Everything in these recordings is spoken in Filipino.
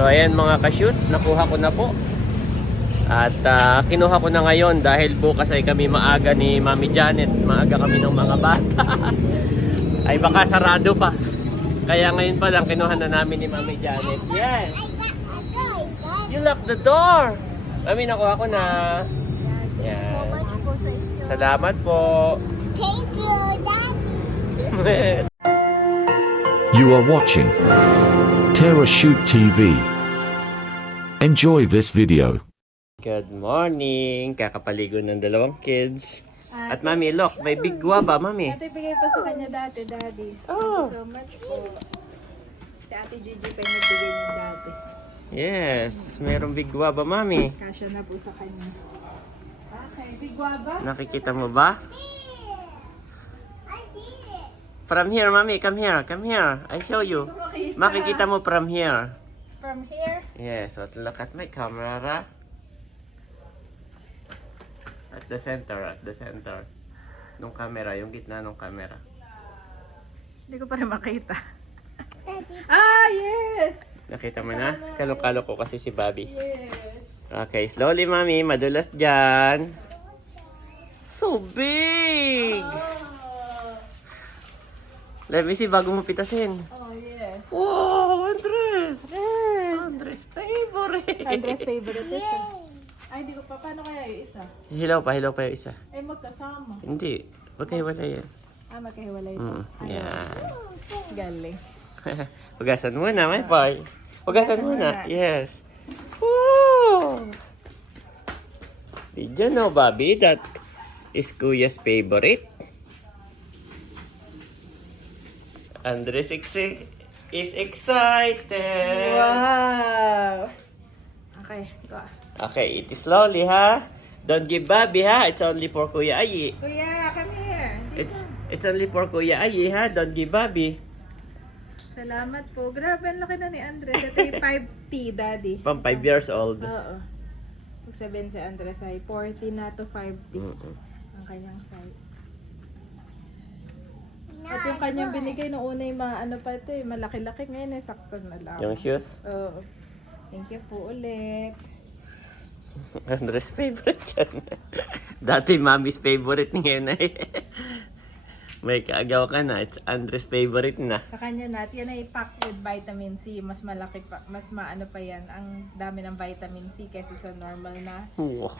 So ayan mga ka-shoot, nakuha ko na po. At kinuha ko na ngayon dahil bukas ay kami maaga ni Mami Janet. Maaga kami ng mga bata. Ay baka sarado pa. Kaya ngayon pa lang kinuha na namin ni Mami Janet. Yes! You lock the door! Mami, nakuha ko na. Yan. Salamat po. Thank you, Daddy. You are watching Terra Shoot TV. Enjoy this video. Good morning! Kakapaligo ng dalawang kids. At Mami, look, may big guava, Mami. Ate, bigay pa sa kanya dati, Daddy. Oh. Thank you so much po. Si Ate Gigi pa yung nagbigay niya dati. Yes, merong big guava, Mami. Kasya na po sa kanya. Okay, big guava. Nakikita mo ba? I see it. From here, Mami, come here, come here. I show you. Makikita mo from here. From here. Yes, so look at my camera. At the center. Nung camera, yung gitna ng camera. Hindi ko pa rin makita. Daddy. Ah, yes! Nakita mo na? Kalong-kalo ko kasi si Bobby. Yes. Okay, slowly, Mami. Madulas dyan. So big! Oh, Let me see bago mo pitasin. oh yes. Wow, Andres! Yes! Andres' favorite! Andres favorite ito. Ay, hindi ko pa. Paano kaya yung isa? Hilaw pa yung isa. Ay, magkasama. Hindi. Magkahiwala yan. Ah, magkahiwalay ito. Yan. Galing. Hugasan muna, my boy. Hugasan muna. Yes. Woo! Did you know, Bobby, that is Kuya's favorite? Andres is excited. Wow! Okay, go. Okay, eat it slowly, ha? Don't give Bobby, ha? It's only for Kuya Ayi. Kuya, come here. It's only for Kuya Ayi, ha? Don't give Bobby. Salamat po. Grabe, ang laki na ni Andres. Ito yung 5T, Daddy. Pang 5 years old. Oo. Pag sabihin si Andres ay 40 na to 5T. Mm-mm. Ang kanyang size. At yung kanyang binigay nung una yung mga ano pa ito eh, malaki-laki ngayon eh, sakto na lang. Yung shoes? Oo. Thank you po ulit. Andres' favorite yan. Dati Mami's favorite ngayon eh. May kaagaw ka na. It's Andres' favorite na. Sa kanya natin, yan ay packed with vitamin C. Mas malaki pa, mas maano pa yan. Ang dami ng vitamin C kaysa sa normal na Wow.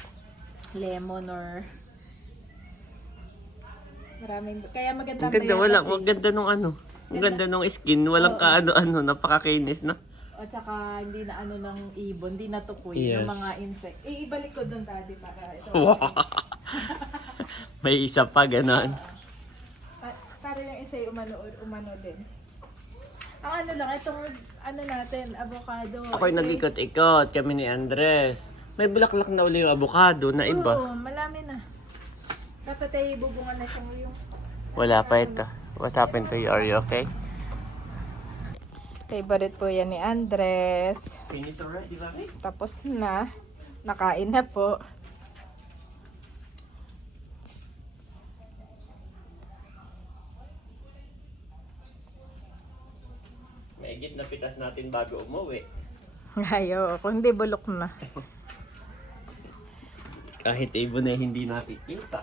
lemon or maraming, kaya maganda Ang ganda, pa yan wala. kasi- Ang ganda nung ano. Ang ganda nung skin. Walang kaano-ano. Napakakinis na. at saka hindi na ano ng ibon, hindi natukoy Yes. ng mga insect. Ibalik ko doon Daddy para ito. Wow. May isa pa ganon. Para yung isa yung umano din. Ang ano lang, itong ano natin, avocado. Ako'y nag-ikot-ikot. Kami ni Andres. May bulaklak na uli yung avocado na iba. Oo, malami na. Dapat ay bubungan na siya yung Wala pa ito. What happened to you? Are you okay? favorite po yan ni Andres. Finish already, Bobby? Tapos na. Nakain na po. Maigit na pitas natin bago umuwi. Ayo, kung hindi bulok na. Kahit ibon na hindi nakikita.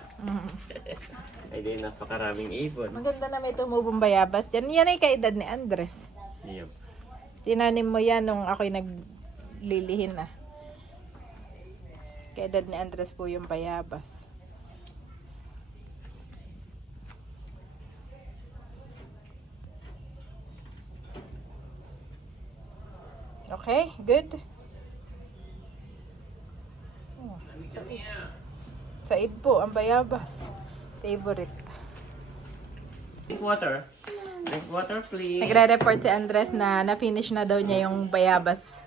Ay di, napakaraming ibon. Maganda na may tumubong bayabas dyan. Yan ay kaedad ni Andres. Yep. Tinanim mo yan nung ako'y naglilihin na. Kaedad ni Andres po yung bayabas. Okay, good. Oh, said po, ang bayabas. Favorite. Drink water. Drink water, please. Nagre-report si Andres na na-finish na daw niya yung bayabas.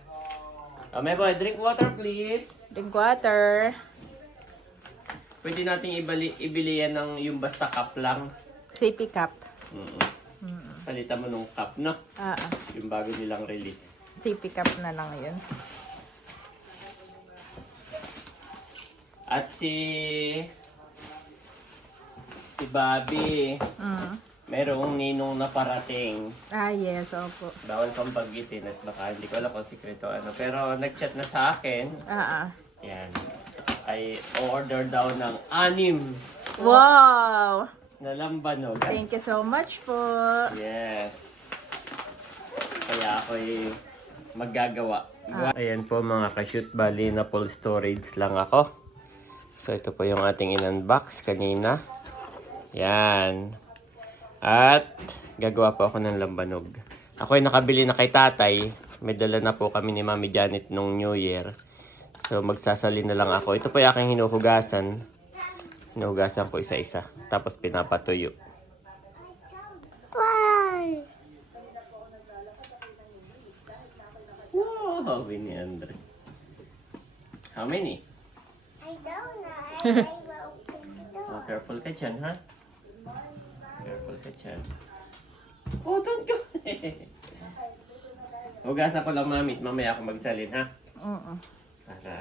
May boy, drink water, please. Drink water. Pwede nating ibili yan ng yung basta cup lang. Sippy cup. Palitan mo nung cup, no? Yung bago nilang release. Sippy cup na lang yun. At si Bobby, merong ninong na parating. Ah, yes, opo. Bawal pang banggitin at baka hindi ko alam kung sikreto ano. Pero nag-chat na sa akin. Yan. Ay order daw ng 6 Wow! na lambanog. Thank you so much po. Yes. Kaya ako'y maggagawa. Ayan po mga ka-shoot, bali na full storage lang ako. So ito po yung ating in-unbox kanina. Yan. At gagawa po ako ng lambanog. Ako ay nakabili na kay tatay. May dala na po kami ni Mami Janet nung New Year. So magsasalin na lang ako. Ito po yung aking hinuhugasan. Hinuhugasan ko isa-isa. Tapos pinapatuyo. Why? Wow, Winnie Andre. How many? I don't know. I will open the door. Oh, careful ka dyan, ha? Careful ka dyan. Oh, don't go! Hugasan ko lang, Mami. Mamaya ako magsalin, ha? Para...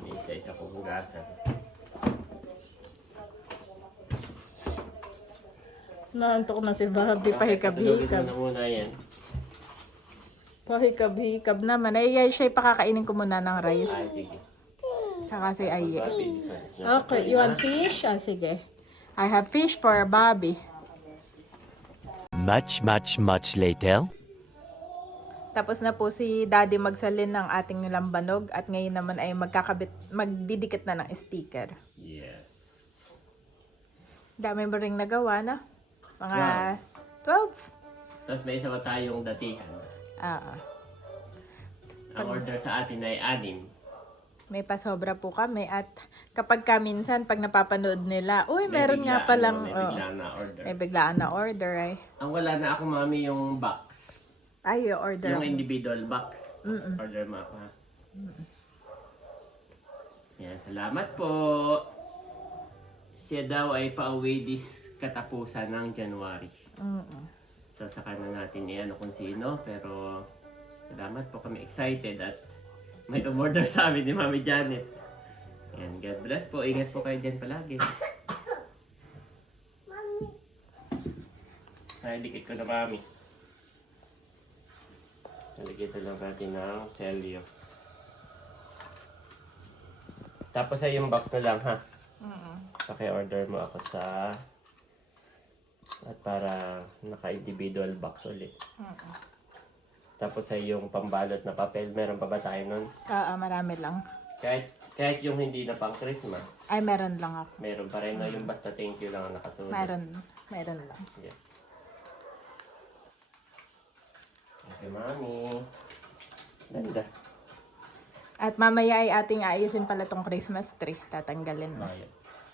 May isa-isa ko hugasan. Naantok na si Bobby, Patulogin pahikab-hikab. mo na muna yan. Pahikab-hikab naman. Ay, siya pakakainin ko muna ng rice. Ay, sige. Saka si Aye. Papi, Okay, you want fish? Ah, sige. I have fish for Bobby. Much later. Tapos na po si Daddy magsalin ng ating lambanog at ngayon naman ay magdidikit na ng sticker. Yes. Dami mo ring nagawa na? Mga 12? Tapos may isa pa tayong datihan. Ang order sa atin ay 6. May pasobra po kami at kapag minsan pag napapanood nila, uy, May meron nga biglaan, palang, may biglaan na order. may biglaan na order ay. Ang wala na ako, Mami, yung box. Ay, yung order. Yung individual box. Order mo ako, ha? Yan, salamat po. Siya daw ay pauwi this katapusan ng January. So, saka na natin i-ano kung sino. Pero, salamat po, kami excited at may umorder sa amin ni Mami Janet. Yan, God bless po. Ingat po kayo dyan palagi. Ay, dikit ko na, Mami. Naligyan lang natin ng selyo. Tapos ay yung box na lang, ha? Paki-order mo ako sa... At para naka-individual box ulit. Tapos ay yung pambalot na papel. Meron pa ba tayo nun? Marami lang. Kahit yung hindi na pang Christmas, Ay, meron lang ako. meron pa rin. No? Yung basta thank you lang ang nakasulat. Meron lang. Yeah. Okay, Mami. Ganda. At mamaya ay ating ayusin pala tong Christmas tree. Tatanggalin na. Ayun.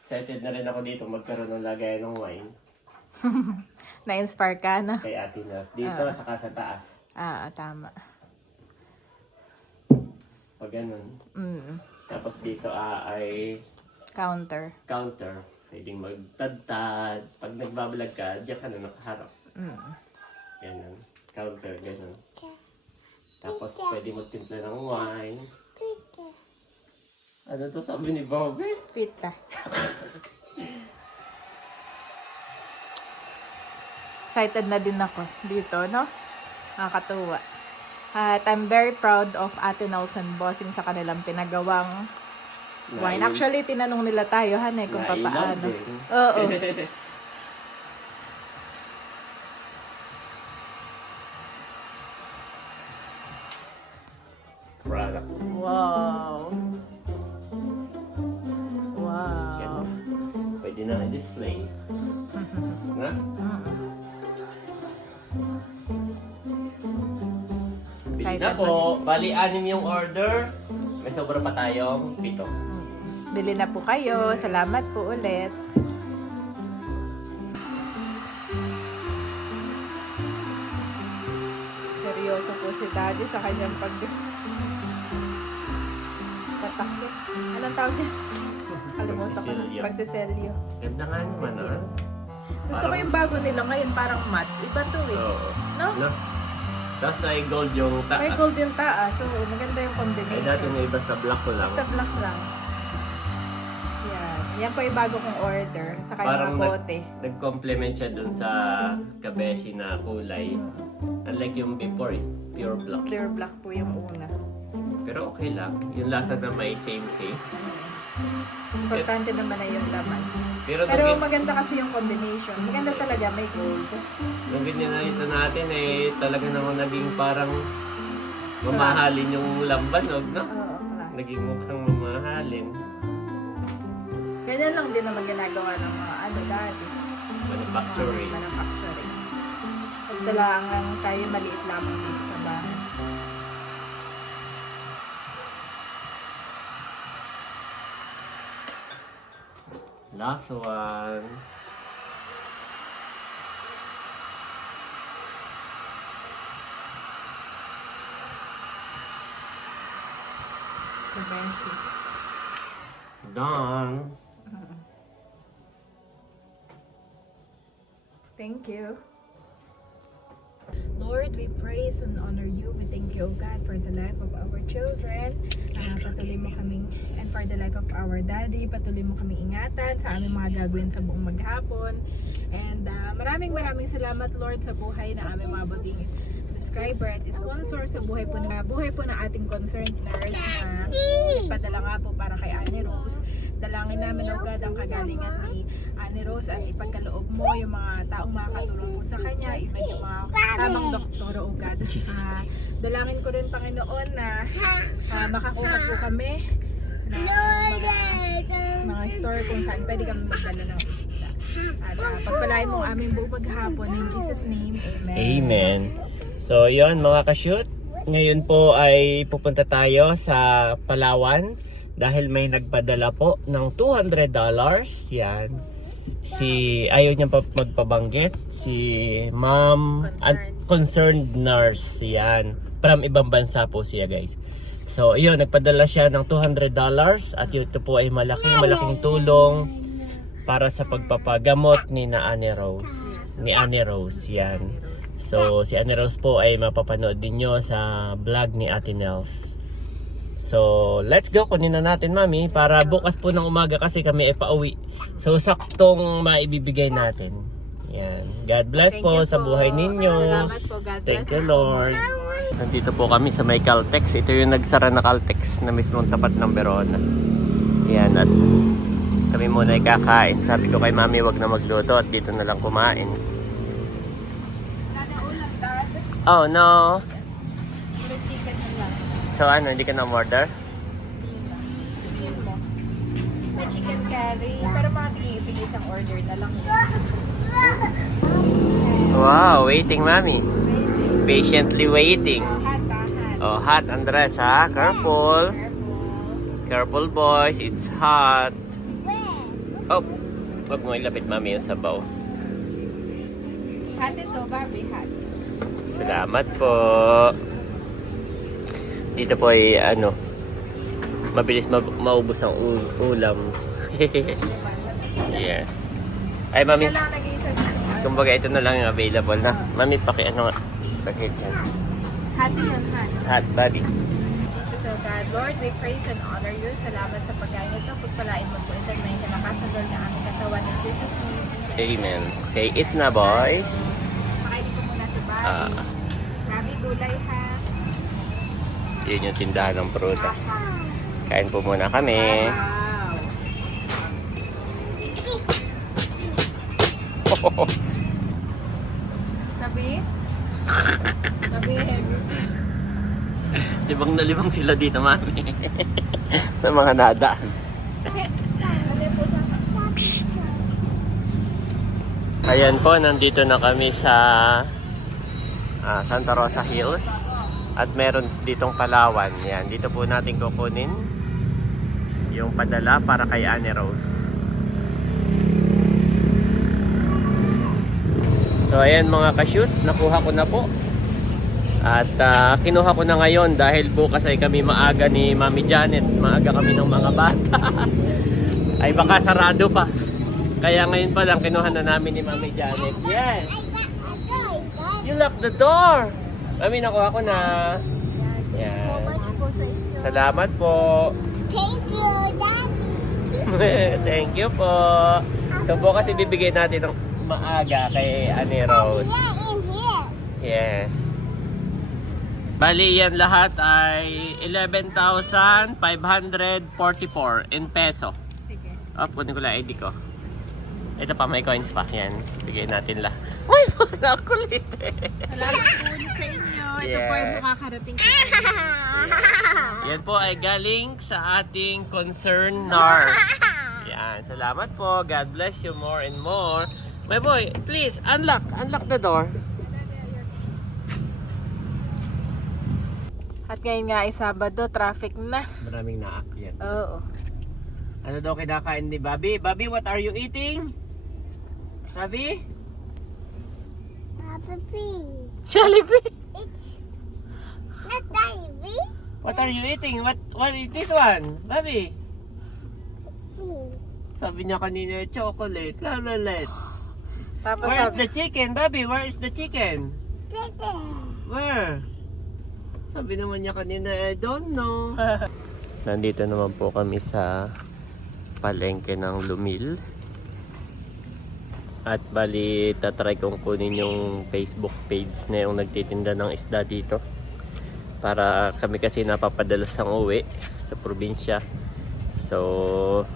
Excited na rin ako dito magkaroon ng lagayan ng wine. Na-inspire ka na. Kay Ate Nas. Dito, saka sa taas. Tama. Pag ganun. Tapos dito ay Counter. counter. Pwedeng magtadtad. Pag nagbablog ka, diyan ka na nakaharap. Ganun. Counter, ganun. Tapos pwede magtimpla ng wine. Ano to sabi ni Bobby? Pita. Excited na din ako dito, no? Nakakatuwa. At I'm very proud of Ate Nelson Bossing sa kanilang pinagawang wine. Actually, tinanong nila tayo, Hanay, kung papaano. Oo. Product. Wow. Wow. Yan. Pwede na i-display. Na? Bili na po. Bali, 6 yung order. May sobra pa tayong 7. Bili na po kayo. Salamat po ulit. Seryoso po si Daddy sa kanyang patakbo. Anong tawag niya? Kalimutan ko na. Pagsiselyo. Pagsiselyo. Ganda nga naman, ah. Gusto ko yung bago nila ngayon, parang matte. Iba to eh. Oo. No? No? Tapos may gold yung taas. May gold yung taas. So, maganda yung Ay, dati combination. may basta black ko lang. Basta black lang. Yan. Yan po yung bago kong order. Saka yung Parang mga bote. nag-complement siya dun sa kabeshi na kulay. Unlike yung before, is pure black. Clear black po yung una. Pero okay lang. Yung lasa na may same. Importante naman na yung laman. Pero Pero maganda kasi yung combination. Maganda talaga, may gold. nung ito natin talaga naman naging parang mamahalin yung lambanog, no? Oo, class. Naging mukhang mamahalin. Ganyan lang din naman ginagawa ng mga dati. Manufacturing. Manufacturing. Pagdalangan tayo maliit lamang dito sa bahay. Last one. The best is Done. thank you. Lord, we praise and honor you. We thank you, O God, for the life of our children. Patuloy mo kaming, and for the life of our daddy, patuloy mo kaming ingatan sa aming mga gagawin sa buong maghapon. And maraming salamat, Lord, sa buhay na aming mga buting subscriber at sponsor sa buhay po ng ating concerned nurse na ipadala nga po para kay Annie Rose. Dalangin namin, O God, ang kagalingan ni Annie Rose at ipagkaloob mo yung mga taong makakatulong po sa kanya, even yung mga tamang doktor, O God. Dalangin ko rin, Panginoon, na makakuha po kami ng mga store kung saan pwede kami magdala ng isda. At pagpalain mo ang aming buong maghapon. In Jesus' name, Amen. Amen. So, yun mga ka-shoot. Ngayon po ay pupunta tayo sa Palawan dahil may nagpadala po ng $200. Yan. Ayaw niya magpabanggit. Si Ma'am concerned nurse. Yan. From ibang bansa po siya, guys. So, yun. Nagpadala siya ng $200 at ito po ay malaking tulong para sa pagpapagamot ni Annie Rose. Ni Annie Rose. Yan. So, si Annie Rose po ay mapapanood din nyo sa vlog ni Ate Nels. So, let's go. Kunin na natin, Mami, para bukas po ng umaga kasi kami ay pauwi. So, saktong maibibigay natin. Yan. God bless Thank po you sa po. buhay ninyo. Salamat po. God Thank bless you, you. Lord. Nandito po kami sa may Caltex. Ito yung nagsara na Caltex na mismong tapat ng Verona. Yan. At kami muna ay kakain. Sabi ko kay Mami, wag na magluto at dito na lang kumain. Oh no. Puro chicken na lang. So ano, hindi ka na order? Tingin mo. May chicken curry. Pero mga tigil isang order na lang. Wow, waiting, Mami. Patiently waiting. Hot. Oh, hot, Andres, ha? Careful. Careful, boys. It's hot. Oh, wag mo ilapit, Mami, yung sabaw. Hot ito, Barbie. Hot. Salamat po. Dito po ay mabilis maubos ang ulam. Yes. Ay, Mami. Kailangan nag-iisa dito. Kumbaga ito na lang yung available na. Mami, ano nga? Bakit dyan? Hot yun, hot. Hot, buddy. Jesus, O God, Lord, we praise and honor you. Salamat sa pagkain ito. Pagpalain mo po ito na yung kinakasagol na aming katawan ng Jesus name. Amen. Okay, eat na, boys. Makainin ko muna si Barbie. Marami gulay, ha? Yun yung tindahan ng prutas. Kain po muna kami. Wow. Tabi? Tabi, heavy. Libang na libang sila dito, Mami. Sa mga nadaan. Ayan po, nandito na kami sa Santa Rosa Hills. At meron ditong Palawan. Yan, dito po natin kukunin yung padala para kay Annie Rose. So ayan mga ka-shoot, nakuha ko na po. At kinuha ko na ngayon dahil bukas ay kami maaga ni Mami Janet. Maaga kami ng mga bata. Ay baka sarado pa. Kaya ngayon pa lang kinuha na namin ni Mami Janet. Yes! You lock the door! Mami, nakuha ko na. Yan. Much po sa inyo. Salamat po. Thank you, Daddy. Thank you po. So bukas ibibigay natin ng maaga kay Ane Rose. Yeah, in here. Yes. Bali yan lahat ay 11,544 in peso. Sige. Kunin ko lang ID ko. Ito pa, may coins pa. Yan, bigay natin lang. Uy, parang kulit eh. Salamat po ulit sa inyo. Ito po yung Yeah. makakarating ko. Yan po ay galing sa ating concerned nurse. Yan, salamat po. God bless you more and more. My boy, please, unlock the door. At ngayon nga ay Sabado, traffic na. Maraming naakyat. Oo. Ano daw kinakain ni Bobby? Bobby, what are you eating? Bobby? Papa Pig. Jollibee! It's not divey. What are you eating? What is this one? Bobby? Sabi niya kanina, chocolate. Lalalet. Tapos Where is sabi, the chicken? Bobby, where is the chicken? Where? Sabi naman niya kanina, I don't know. Nandito naman po kami sa palengke ng Lumil. At bali, tatry kong kunin yung Facebook page na yung nagtitinda ng isda dito. Para kami kasi napapadalas ang uwi sa probinsya. So,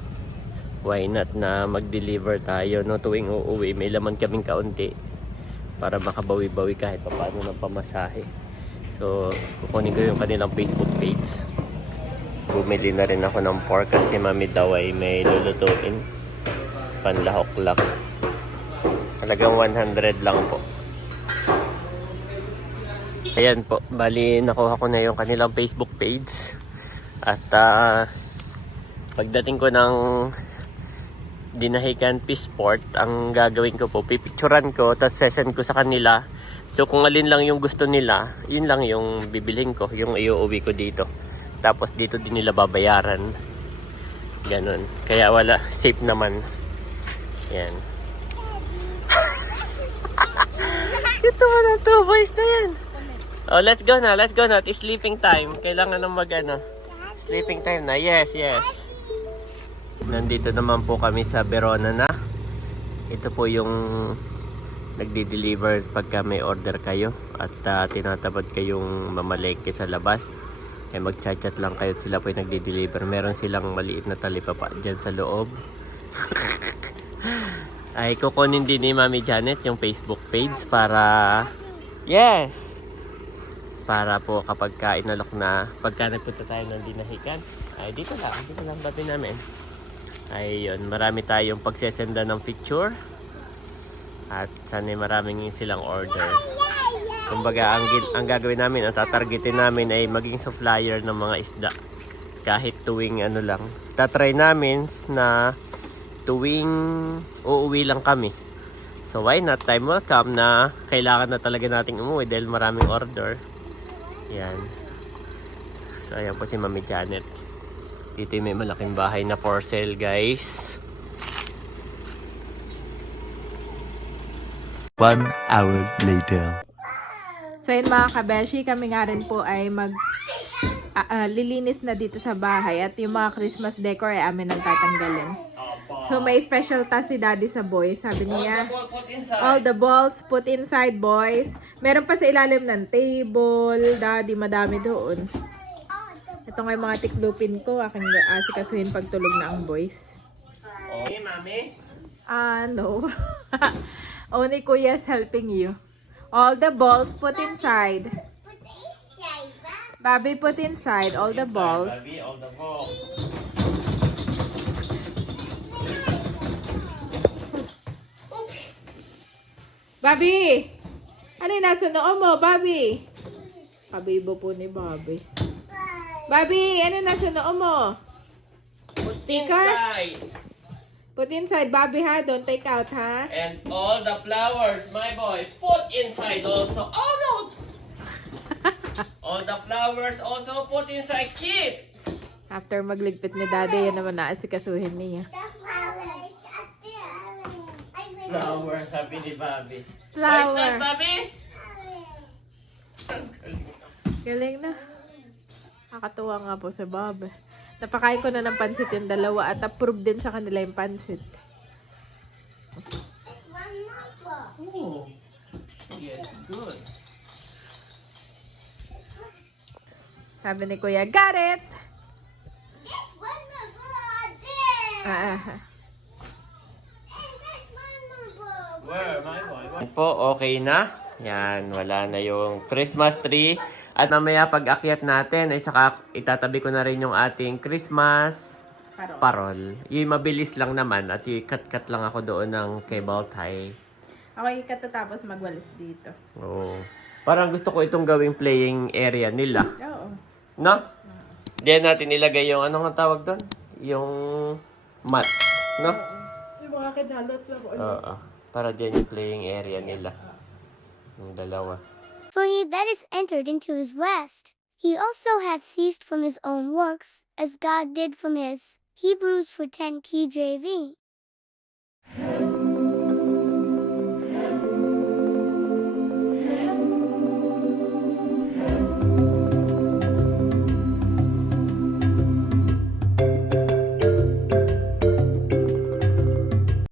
why not na mag-deliver tayo no, tuwing uuwi. May laman kaming kaunti para makabawi-bawi kahit paano ng pamasahe. So, kukunin ko yung kanilang Facebook page. Bumili na rin ako ng pork kasi mami daw ay may lulutuin. Panlahok lang. Talagang 100 lang po. Ayan po, bali nakuha ko na yung kanilang Facebook page. At pagdating ko ng Dinahican Peaceport, ang gagawin ko po, pipicturan ko, tapos sesend ko sa kanila. So kung alin lang yung gusto nila, yun lang yung bibilhin ko, yung iuuwi ko dito. Tapos dito din nila babayaran. Ganon. Kaya wala, safe naman. Yan. Ito mo na to, boys na yan. Oh, let's go na. It's sleeping time. Kailangan na sleeping time na. Yes. Nandito naman po kami sa Verona na. Ito po yung nagdi-deliver pagka may order kayo. At tinatabad kayong mamalengke sa labas. Eh mag-chat lang kayo. Sila po yung nagdi-deliver. Meron silang maliit na talipapa dyan sa loob. Ay kukunin din ni Mami Janet yung Facebook page para para po kapag inalok na pagka nagpunta tayo ng Dinahican ay dito lang babi namin. Ayun, marami tayong pagsesenda ng picture at sana maraming silang order. Kumbaga ang gagawin namin, ang tatargetin namin ay maging supplier ng mga isda kahit tuwing ano lang. Tatry namin na tuwing uuwi lang kami. So why not, time will come na kailangan na talaga nating umuwi dahil maraming order. Yan. So ayan po si Mami Janet. Dito may malaking bahay na for sale, guys. 1 hour later. so yun mga kabeshi, kami nga rin po ay lilinis na dito sa bahay at yung mga Christmas decor ay amin ang tatanggalin. So may special task si Daddy sa boys. Sabi niya, all the balls put inside, boys. Meron pa sa ilalim ng table. Daddy, madami doon. Ito nga yung mga tiklupin ko. Aking asikasuhin pagtulog na ang boys. Okay, Mami? No. Only Kuya's helping you. All the balls put inside. Bobby, put inside all the balls. Bobby, all the balls. Bobby! Ano yung nasa noo mo, Bobby? Kabibo po ni Bobby. Bobby, ano nasa noo mo? Sticker? Inside. Put inside, Bobby, ha? Don't take out, ha? And all the flowers, my boy, put inside also. Oh no! All the flowers also put inside. Keep! After magligpit ni Daddy, yan naman na asikasuhin niya. Flower, sabi ni Bobby. Flower. Where's that, Bobby? Galing na. Nakakatuwa nga po sa Bob. Napakain ko na ng pansit yung dalawa at approve din sa kanila yung pansit. Oh. Yes, good. Sabi ni Kuya Garrett. This one more ball there. Ah, And this one more ball. Where, my boy? Po, okay na. Yan, wala na yung Christmas tree. At mamaya pag akyat natin, ay saka itatabi ko na rin yung ating Christmas parol. Yung mabilis lang naman at yung cut-cut lang ako doon ng cable tie. Okay, katatapos magwalis dito. Oo. Parang gusto ko itong gawing playing area nila. Oo. No? Diyan natin ilagay yung, anong tawag doon? Yung mat. No? Yung mga kinalot na ko. Oo. Para diyan yung playing area nila. Yung dalawa. For he that is entered into his rest, he also hath ceased from his own works, as God did from his. Hebrews 4:10 KJV.